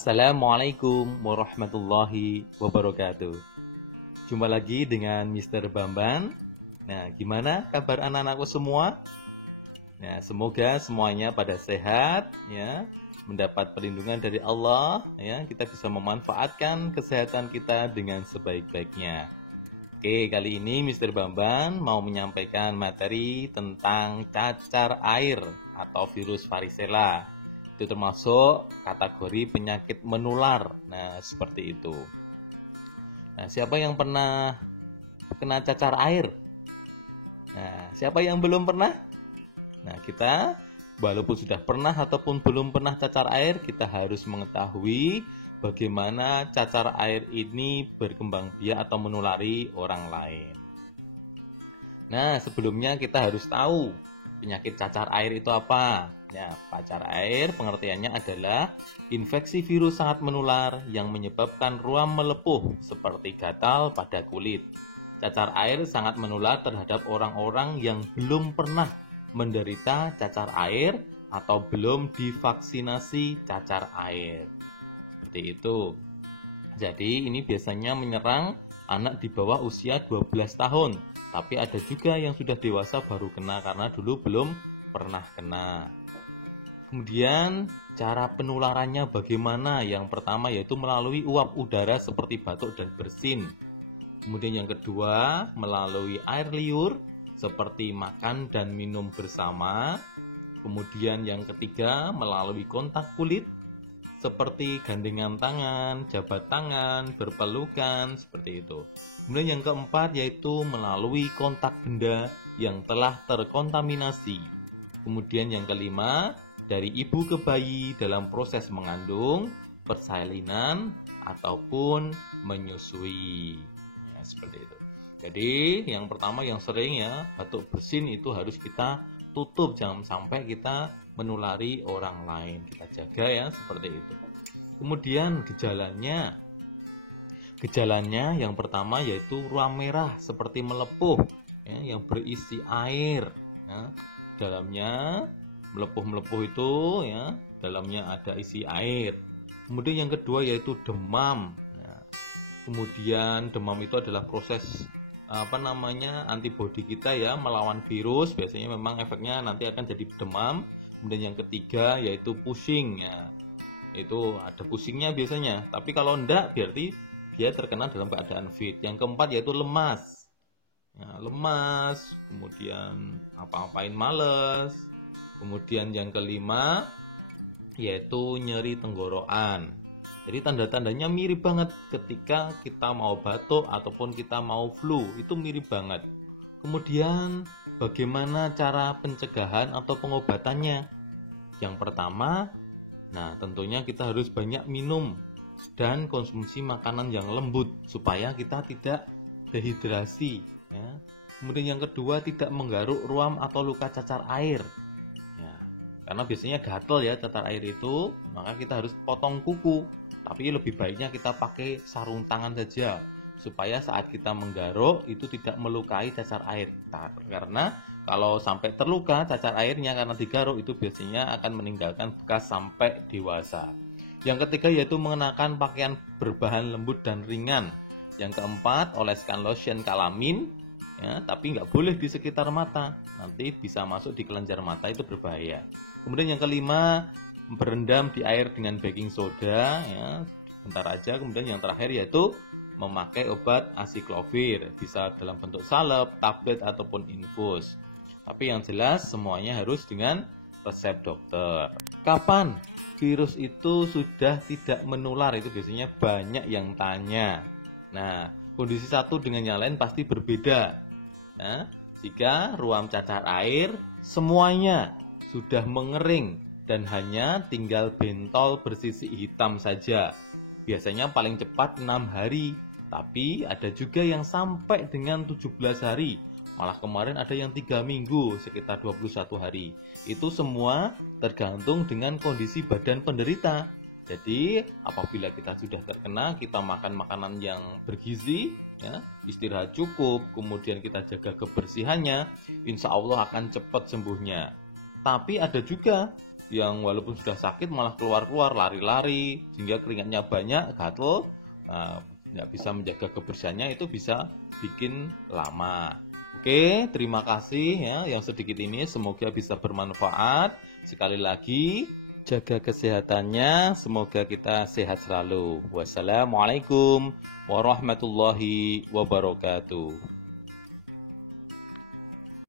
Assalamualaikum warahmatullahi wabarakatuh. Jumpa lagi dengan Mr. Bamban. Nah, gimana kabar anak-anakku semua? Nah, semoga semuanya pada sehat, ya, mendapat perlindungan dari Allah, ya, kita bisa memanfaatkan kesehatan kita dengan sebaik-baiknya. Oke, kali ini Mr. Bamban mau menyampaikan materi tentang cacar air atau virus varicella. Itu termasuk kategori penyakit menular. Nah, seperti itu. Nah, siapa yang pernah kena cacar air? Nah, siapa yang belum pernah? Nah, kita walaupun sudah pernah ataupun belum pernah cacar air, kita harus mengetahui bagaimana cacar air ini berkembang biak atau menulari orang lain. Nah, sebelumnya kita harus tahu penyakit cacar air itu apa? Ya, cacar air pengertiannya adalah infeksi virus sangat menular yang menyebabkan ruam melepuh seperti gatal pada kulit. Cacar air sangat menular terhadap orang-orang yang belum pernah menderita cacar air atau belum divaksinasi cacar air. Seperti itu. Jadi ini biasanya menyerang anak di bawah usia 12 tahun. Tapi ada juga yang sudah dewasa baru kena karena dulu belum pernah kena. Kemudian cara penularannya bagaimana? Yang pertama yaitu melalui uap udara seperti batuk dan bersin. Kemudian yang kedua melalui air liur seperti makan dan minum bersama. Kemudian yang ketiga melalui kontak kulit seperti gandengan tangan, jabat tangan, berpelukan, seperti itu. Kemudian yang keempat yaitu melalui kontak benda yang telah terkontaminasi. Kemudian yang kelima, dari ibu ke bayi dalam proses mengandung, persalinan, ataupun menyusui. Ya, seperti itu. Jadi yang pertama yang sering ya, batuk bersin itu harus kita tutup, jangan sampai kita menulari orang lain. Kita jaga ya, seperti itu. Kemudian gejalanya yang pertama yaitu ruam merah seperti melepuh, ya, yang berisi air. Ya. Dalamnya melepuh itu, ya, dalamnya ada isi air. Kemudian yang kedua yaitu demam. Nah, kemudian demam itu adalah proses antibodi kita ya melawan virus. Biasanya memang efeknya nanti akan jadi demam. Kemudian yang ketiga yaitu pusing, ya. Itu ada pusingnya biasanya. Tapi kalau enggak berarti dia terkena dalam keadaan fit. Yang keempat yaitu lemas. Ya, lemas, kemudian apa-apain males. Kemudian yang kelima yaitu nyeri tenggorokan. Jadi tanda-tandanya mirip banget ketika kita mau batuk ataupun kita mau flu, itu mirip banget. Kemudian bagaimana cara pencegahan atau pengobatannya? Yang pertama, nah tentunya kita harus banyak minum dan konsumsi makanan yang lembut supaya kita tidak dehidrasi. Ya. Kemudian yang kedua, tidak menggaruk ruam atau luka cacar air. Ya, karena biasanya gatal ya cacar air itu, maka kita harus potong kuku. Tapi lebih baiknya kita pakai sarung tangan saja supaya saat kita menggaruk itu tidak melukai cacar air. Karena kalau sampai terluka cacar airnya karena digaruk itu biasanya akan meninggalkan bekas sampai dewasa. Yang ketiga yaitu mengenakan pakaian berbahan lembut dan ringan. Yang keempat, oleskan lotion kalamin, ya, tapi nggak boleh di sekitar mata, nanti bisa masuk di kelenjar mata, itu berbahaya. Kemudian yang kelima, berendam di air dengan baking soda, ya, bentar aja. Kemudian yang terakhir yaitu memakai obat asiklovir, bisa dalam bentuk salep, tablet ataupun infus. Tapi yang jelas semuanya harus dengan resep dokter. Kapan virus itu sudah tidak menular? Itu biasanya banyak yang tanya. Nah, kondisi satu dengan yang lain pasti berbeda. Nah, jika ruam cacar air semuanya sudah mengering dan hanya tinggal bentol bersisi hitam saja, biasanya paling cepat 6 hari. Tapi ada juga yang sampai dengan 17 hari. Malah kemarin ada yang 3 minggu, sekitar 21 hari. Itu semua tergantung dengan kondisi badan penderita. Jadi apabila kita sudah terkena, kita makan makanan yang bergizi, ya, istirahat cukup, kemudian kita jaga kebersihannya, insya Allah akan cepat sembuhnya. Tapi ada juga yang walaupun sudah sakit malah keluar-keluar lari-lari sehingga keringatnya banyak, gatel, nggak bisa menjaga kebersihannya, itu bisa bikin lama. Oke, terima kasih ya yang sedikit ini, semoga bisa bermanfaat. Sekali lagi jaga kesehatannya, semoga kita sehat selalu. Wassalamualaikum warahmatullahi wabarakatuh.